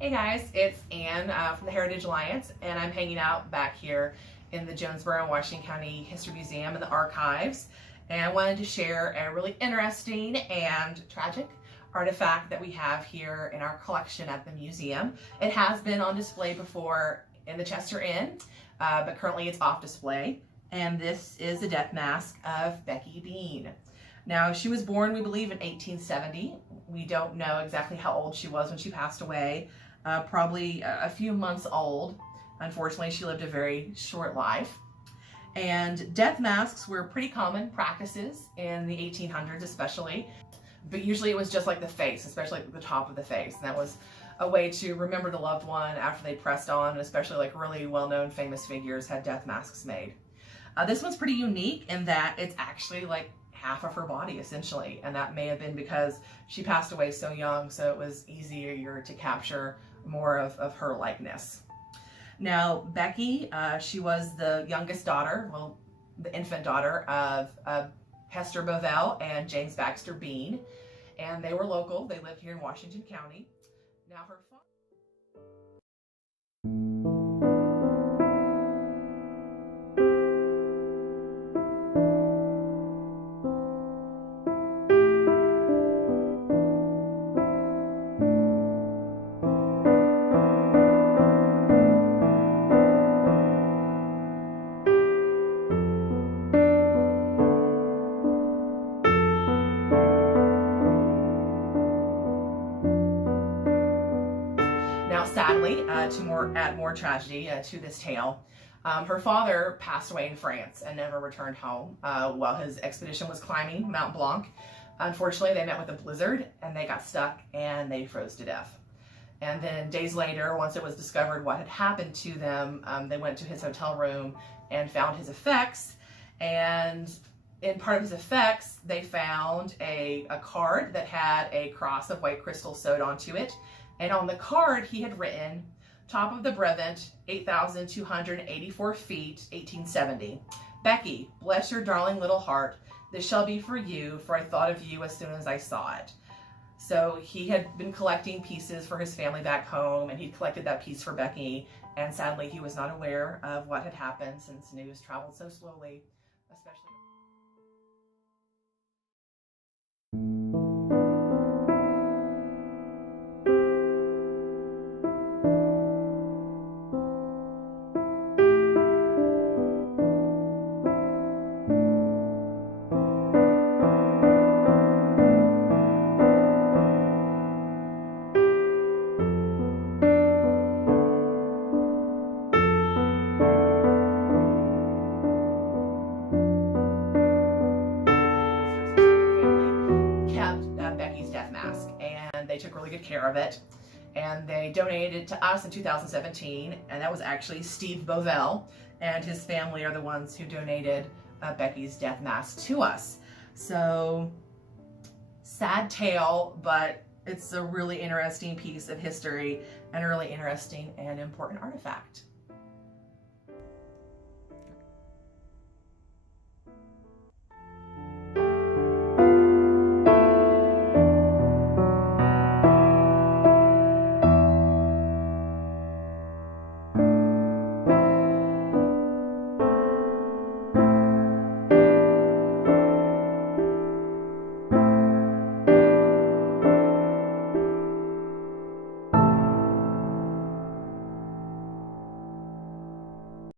Hey guys, it's Ann from the Heritage Alliance, and I'm hanging out back here in the Jonesboro and Washington County History Museum and the archives, and I wanted to share a really interesting and tragic artifact that we have here in our collection at the museum. It has been on display before in the Chester Inn, but currently it's off display, and this is a death mask of Beckie Bean. Now, she was born, we believe, in 1870. We don't know exactly how old she was when she passed away, probably a few months old. Unfortunately, she lived a very short life. And death masks were pretty common practices in the 1800s especially, but usually it was just like the face, especially like the top of the face. And that was a way to remember the loved one after they pressed on, and especially like really well-known famous figures had death masks made. This one's pretty unique in that it's actually like half of her body essentially, and that may have been because she passed away so young, so it was easier to capture more of her likeness. Now, Beckie, she was the youngest daughter, well, the infant daughter of Hester Bovell and James Baxter Bean, and they were local. They lived here in Washington County. Now her father. Now, sadly, to add more tragedy to this tale, her father passed away in France and never returned home while his expedition was climbing Mount Blanc. Unfortunately, they met with a blizzard and they got stuck and they froze to death. And then days later, once it was discovered what had happened to them, they went to his hotel room and found his effects. And in part of his effects, they found a card that had a cross of white crystal sewed onto it. And on the card, he had written, top of the brevet, 8,284 feet, 1870. Beckie, bless your darling little heart. This shall be for you, for I thought of you as soon as I saw it. So he had been collecting pieces for his family back home, and he collected that piece for Beckie. And sadly, he was not aware of what had happened since news traveled so slowly, especially. Beckie's death mask, and they took really good care of it, and they donated it to us in 2017, and that was actually Steve Bovell and his family are the ones who donated Beckie's death mask to us. So sad tale, but it's a really interesting piece of history and a really interesting and important artifact.